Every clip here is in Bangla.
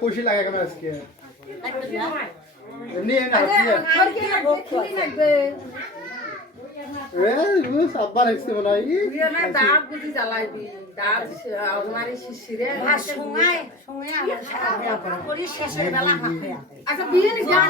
পুষি লাগে কেন আজকে সাব্বা লাগছে মনে হয় দাঁত বুঝি জ্বালাইবি দাঁত আমার শিশিরে আচ্ছা বিয়ে নি দাও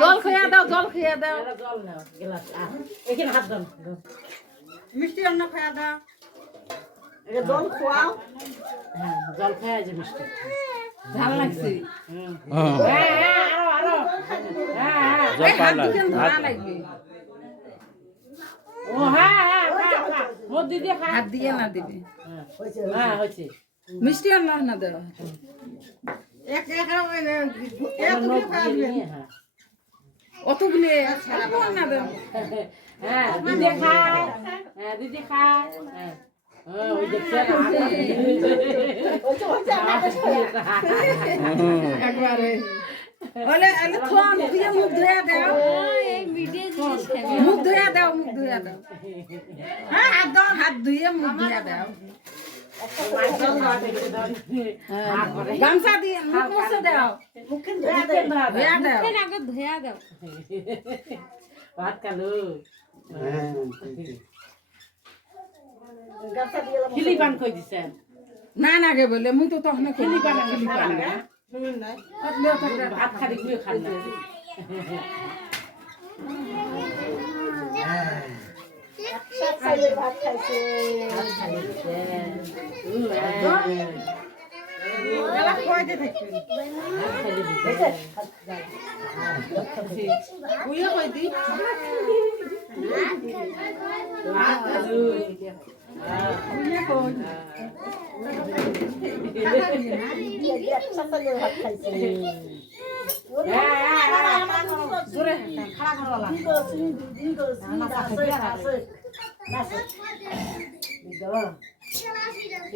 জল খেয়ে দাও জল খেয়ে দাও জল নাও গ্লাস এখানে হাত দাও মিষ্টি অন্য খেয়ে দাও এটা জল খাও হ্যাঁ জল খেয়ে যে মিষ্টি ভালো লাগছে হ্যাঁ আরো হ্যাঁ জল পালা হাত লাগবে ও হ্যাঁ মোদ দিয়ে খা হাত দিয়ে না দিবে হ্যাঁ হইছে মিষ্টি অন্য না দাও এক অতগুলো না দাও হ্যাঁ দিদি খায় হ্যাঁ দিদি খায় হ্যাঁ ওই দেখছে একবারে ওলে আলে ফোন দিয়ে মুখ ধুয়া দাও এই ভিডিও জিনিস মুখ ধুয়া দাও হ্যাঁ হাত ধুয়ে মুখ ধুয়া দাও গামছা দিয়ে মুখ মুছে দাও মুখে ধুয়া দাও ভাত খালো খিলি পান কই দিছেন না না গে বলে মুই তো তখন খিলি পান না ভাত খালি গুয়ে খান না ভাত খাইছে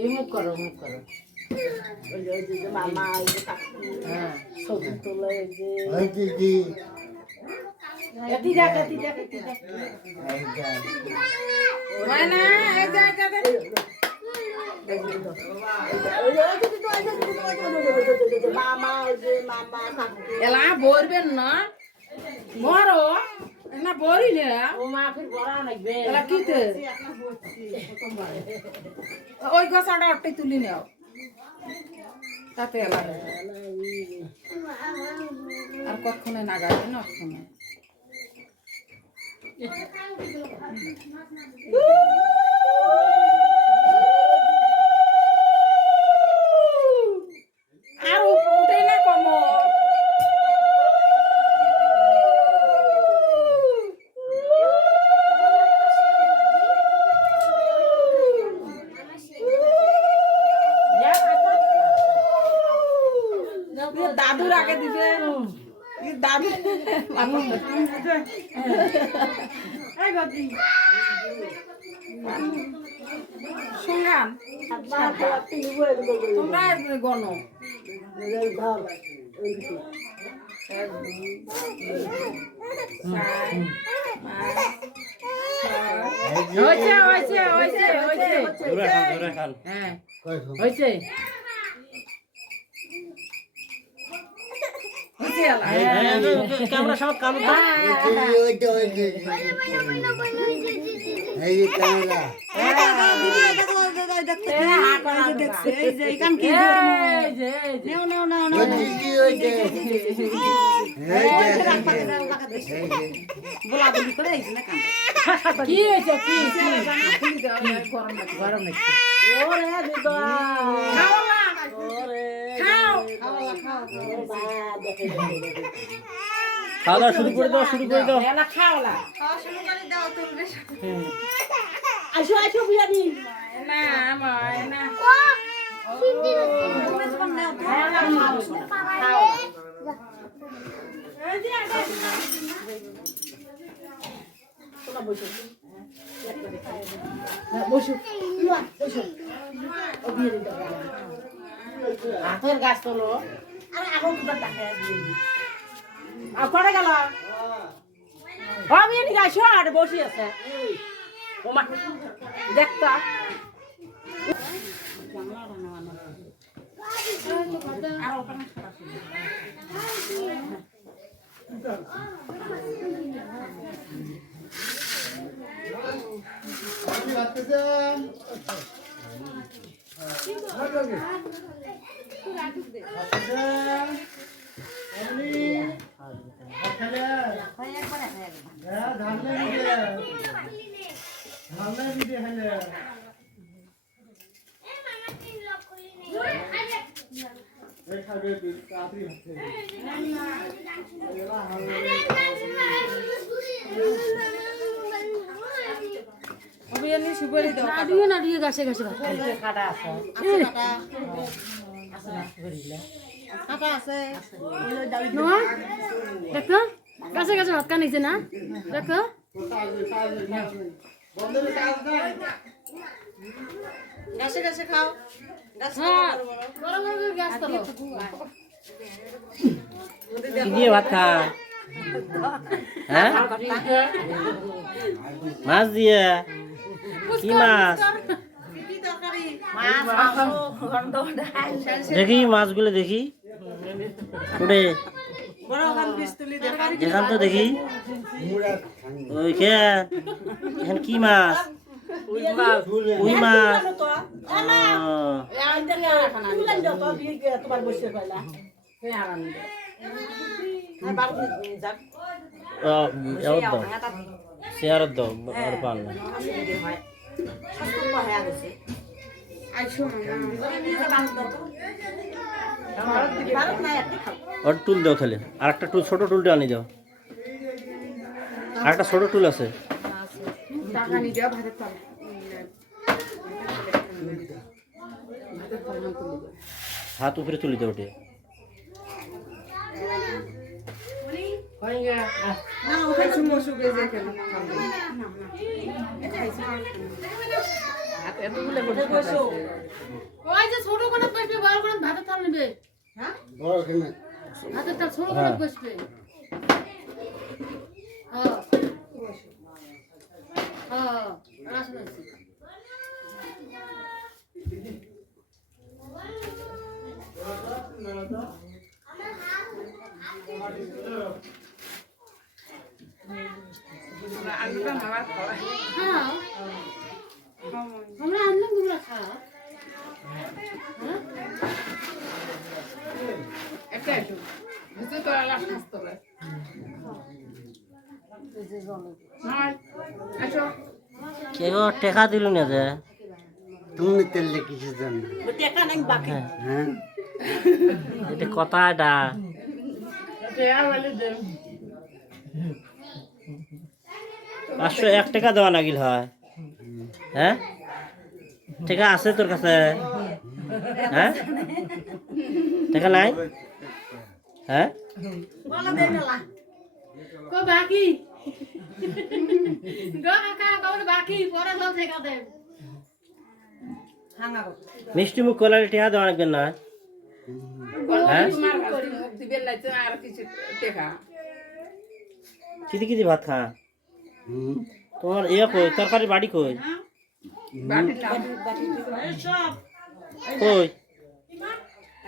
মুখ করো মামা ছবি তোলে এলা বলবেন না বড় না বলিলে ও মা ফির বড় লাগবে এলা কিতে ওই গছাটা অট্টাই তুলি নাও তাতে এলা আর কতক্ষণে নাগাবে না অক্ষণে আর উঠে না কমো দাদুর আগে দিবে দাদু সংগ্রাম তোমরা গণ হয়েছে ক্যামেরা সব কালো বলা বলি করে আইছ না কাম কি হইছে কি গরম নাকি ওরে দিদা খাও না ওরে খাও বা দেখে খাওয়া দাওয়া শুরু করে দাও না খাওলা খাওয়া শুরু করে দাও তুমি আসো বিয়ানি না আমার না হাতের গাছ তোলো আর এখন তো দেখা আর করে গেল আমি এদিকে আসো আর বসে আছে ওমা দেখতা গাছে গাছে খাটা আছে দেখো গাছে গাছে ভাত কানিছে না দেখো গাছে গাছে খাও বড় বড় করে গাছ তোলো কি দিয়ে ভাত খা হ্যাঁ মাছ দিয়ে কি মাছ দেখি মাছগুলো দেখি উঠে দেখান তো দেখি ওইখান কি মাছ উই মাছ তোমার বসে পাইলা চেয়ারত দাও আর পাল না আর টুল দাও তাহলে আর একটা টুল ছোট টুলটা আনি দাও আর একটা ছোট টুল আছে হাত উপরে তুলি দাও ওটা ওই যে ছোট করে বসবে বড় করে ভাতের থাল নেবে হ্যাঁ ভাতের থাল ছোট করে বসবে হ্যাঁ হ্যাঁ আসলে হ্যাঁ আমরা আনলাম তোমরা খাও কেউ টেকা দিল না যে তুমি তেলে কিছু জানো টেকা নাই বাকি হ্যাঁ এটা কথা এটা 501 টাকা দেওয়া নাগিল হয় হ্যাঁ টাকা আছে তোর কাছে হ্যাঁ টাকা নাই হ্যাঁ বলা দেই না কো বাকি গো কাকা কও বাকি পরে দাও টাকা দেব হাঙ্গা গো মিষ্টি মুখ কলারে টাকা দেওয়া লাগবে না হ্যাঁ কিদি কিদি ভাত খা তোমার ইয়ে কই তরকারি বাড়ি কই কই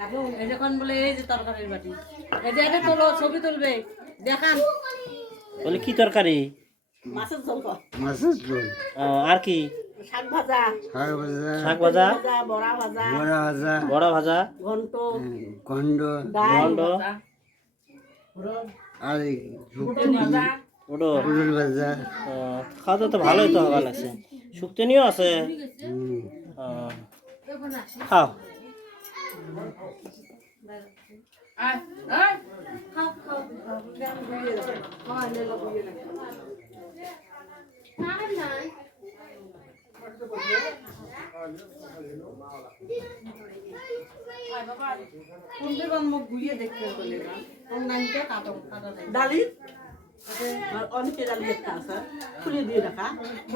আপু এই যখন বলে এই যে তরকারির বাটি এই যে এটা তোলো ছবি তুলবে দেখান বলে কি তরকারি মাছের ঝোল মাছের ঝোল আর কি শাক ভাজা শাক ভাজা বড়া ভাজা বড়া ভাজা ঘন্ট গন্ড ডাল গন্ড আর এই পটল ভাজা ওটা পটল ভাজা। খাওয়া দাওয়া তো ভালোই তো হওয়া লাগছে। শুক্তনিও আছে। হুম। খাও। আয় আয় ডালি আর অনেকে ডালি একটা আছে খুলে দিয়ে রাখা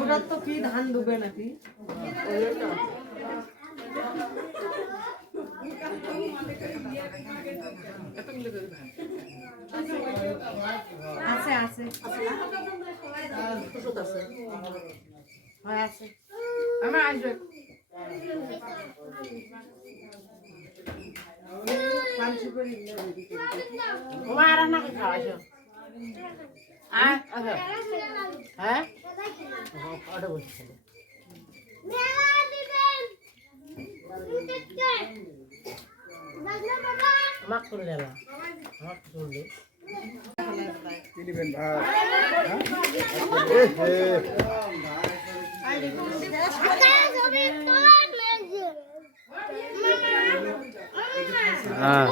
ওটার তো কি ধান ডুবে নাকি আছে আছে ওষুধ আছে হয় আছে আমার আসবে তোমার রান্না করে খাওয়াইছো আয় আসো হ্যাঁ ওটা বলছি আমাকে শুনলে না আমাকে শুনলে হ্যাঁ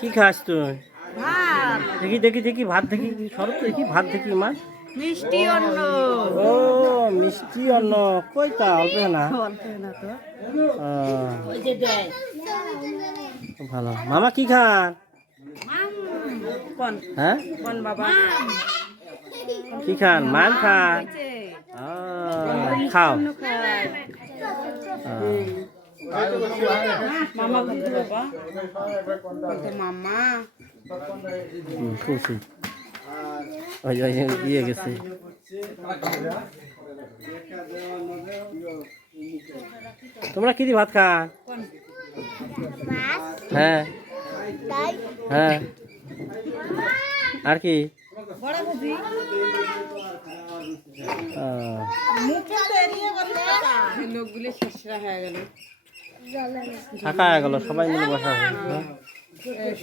কি খাস তুই? দেখি দেখি দেখি ভাত দেখি শরৎ দেখি ভাত দেখি মা। মিষ্টি অন্ন ও মিষ্টি অন্ন কই তা অল্প না ভালো। মামা কি খান? হ্যাঁ কি খান? মান খান? খাও। মামা বলতে বাবা মামা খুশি ওই ওই ইয়ে গেছে। তোমরা কি দিয়ে ভাত খান? হ্যাঁ হ্যাঁ আর কি? লোকগুলো শেষরা হয়ে গেল থাকা হয়ে গেল সবাই মিলে বসা হয়।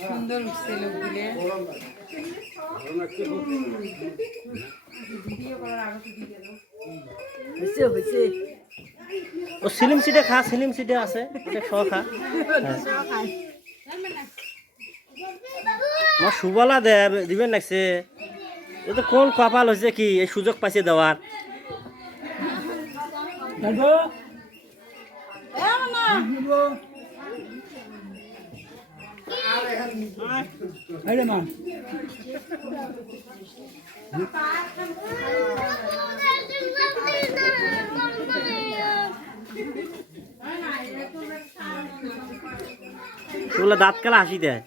সুন্দর উঠছে লোকগুলো হয়েছে ও সিলিম সিটে খা, সিলিম সিটে আছে ওটা শ খা। আমার সুবলা দিবেন লাগছে। এ তো কোন কপাল হয়েছে কি এই সুযোগ পাইছে দেওয়ার। সেগুলো দাঁত কালা হাসি দেয়।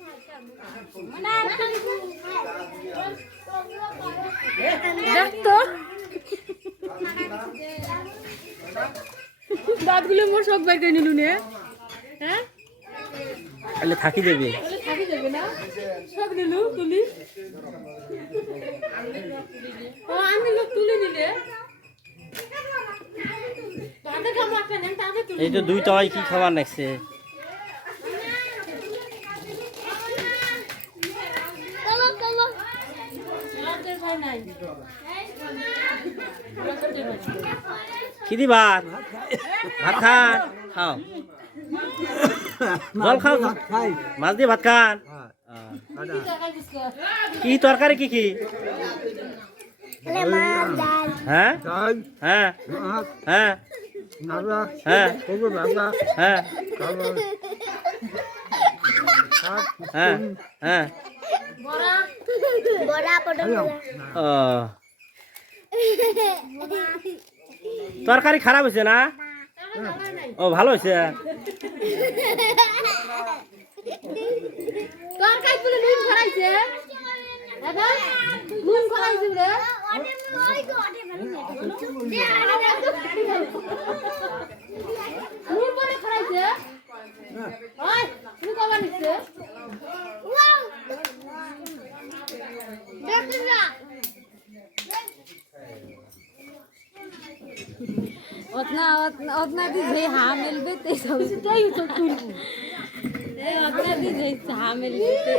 দাঁতগুলো মোর সব বাইর করে নিলু নে হ্যাঁ তাহলে থাকি দেবে। থাকি যাবে না সব নিলু তুলি ও আমি লোক তুলে নিলে তাদের কাম একটা নেন তাদের তুলে এই তো দুই টাওয়াই কি খাবার লাগছে। কি দিবা? ভাত খান? খাও। জল খাও? মাছ দিয়ে ভাত খান? কি তরকারি কি কি? হ্যাঁ হ্যাঁ হ্যাঁ হ্যাঁ হ্যাঁ হ্যাঁ হ্যাঁ ও তরকারি খারাপ হয়েছে না? ও ভালো হয়েছে। তরকারি পুরো নুন খরাইছে দাদা নুন খরাইছে রে নুন বলে খরাইছে ওই তুমি কবা নিছে ওয়াও দেখুন না অতনা দি যে হা মিলবে তে সব সেটাই তো তুলবো অতনা দি যে হা মিলবে তে